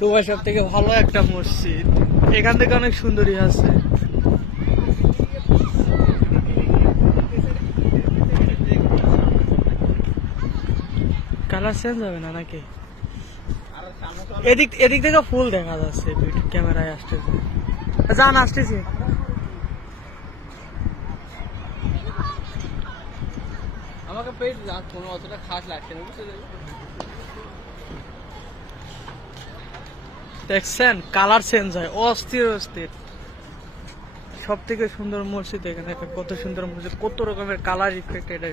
Dubai সব থেকে ভালো একটা মসজিদ, এখান থেকে অনেক সুন্দরী আছে। কালার চেঞ্জ হবে না নাকি? এদিক এদিক থেকে ফুল দেখা যাচ্ছে, ক্যামেরায় আসতেছে। যান, আসতেছি। আমাকে পেট কোনো অতটা খাস লাগছে না, বুঝতে দেখছেন কালার চেঞ্জ হয়, অস্থির অস্থির। সব থেকে সুন্দর মসজিদ এখানে, কত সুন্দর মসজিদ, কত রকমের কালার ইফেক্ট এটা।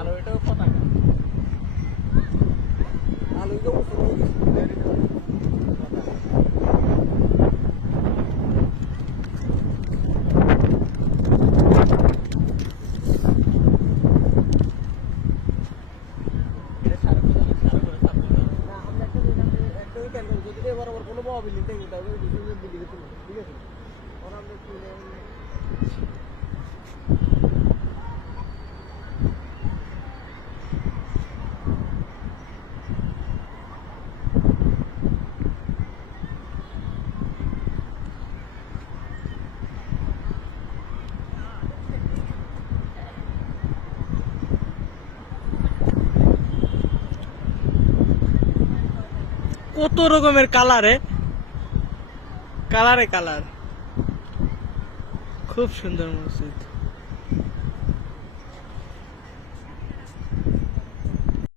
আরো এটাও পতাকা আলু বরাবর কোনো বিল্ডিং থেকে ঠিক আছে। কত রকমের কালারে কালার, খুব সুন্দর মসজিদ।